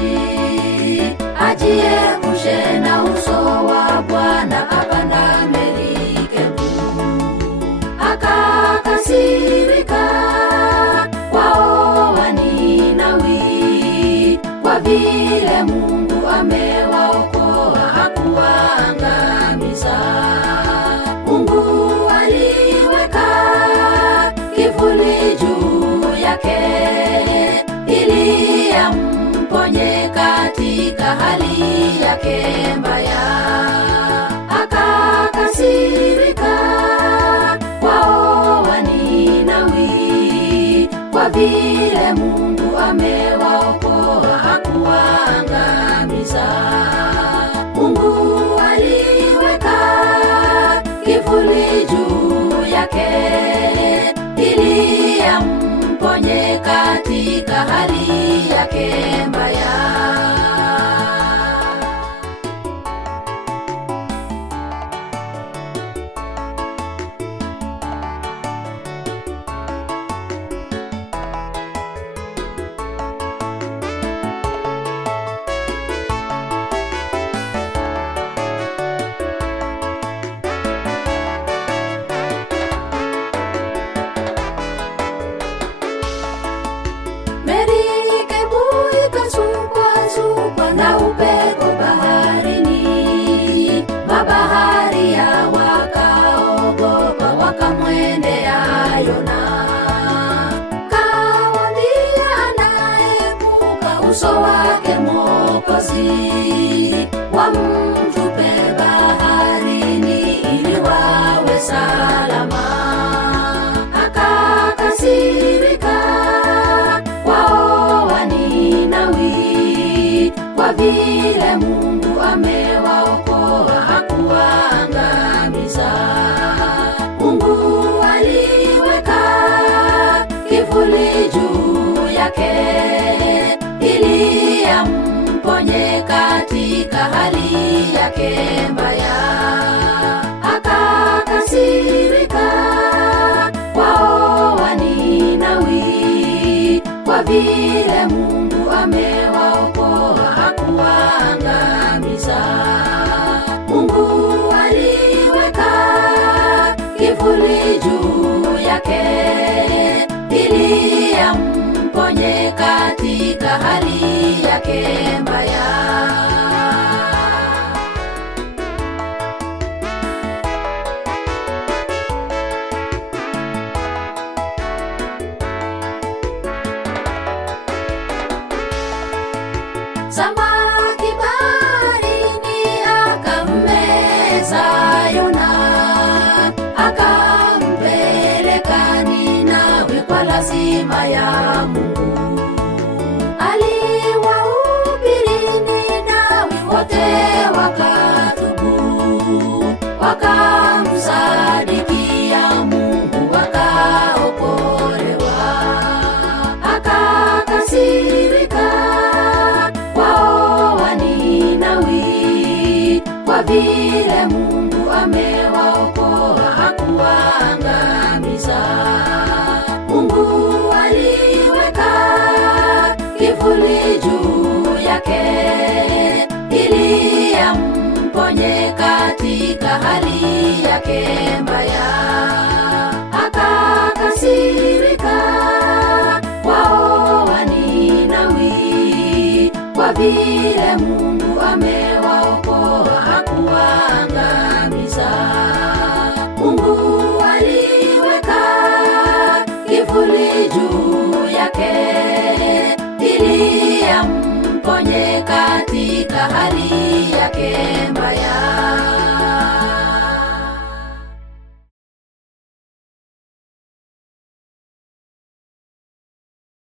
jeshi, ajiepushe na uso wa Bwana, apanda merikebu. Akakasirika kwao Waninawi, kwa vile Mungu amewaokoa, hakuwaangamiza. Mungu aliweka kivuli juu yake ili amponye katika hali yake mbaya. Akakasirika kwao Waninawi, kwa vile Mungu amewaokoa, hakuwaangamiza. Mungu aliweka kivuli juu yake ili amponye katika hali yake mbaya. Merikebu ikasukwasukwa na upepo baharini, mabaharia wakaogopa, wakamwendea Yona. Kawaambia, anaepuka uso wake Mwokozi, wamtupe baharini ili wawe salama. Akakasirika kwao Waninawi, kwa vile Mungu amewaokoa, hakuwaangamiza. Mungu aliweka kivuli juu yake ili amponye katika hali yake mbaya. Akakasirika kwao Waninawi, kwa vile Mungu amewaokoa, hakuwaangamiza. Mungu aliweka kivuli juu yake ili amponye katika hali yake mbaya. Samaki baharini akammeza Yona, akampeleka Ninawi kwa lazima ya Mungu. Aliwahubiri Ninawi, wote wakatubu, wakamsadikia Mungu, wakaokolewa. Akakasirika kwao Waninawi, kwa vile Mungu amewaokoa, hakuwaangamiza. Mungu aliweka kivuli juu yake ili amponye katika hali yake mbaya. Akakasirika kwao Waninawi, kwa vile Mungu amewaokoa, hakuwaangamiza. Mungu aliweka kivuli juu yake ili amponye katika hali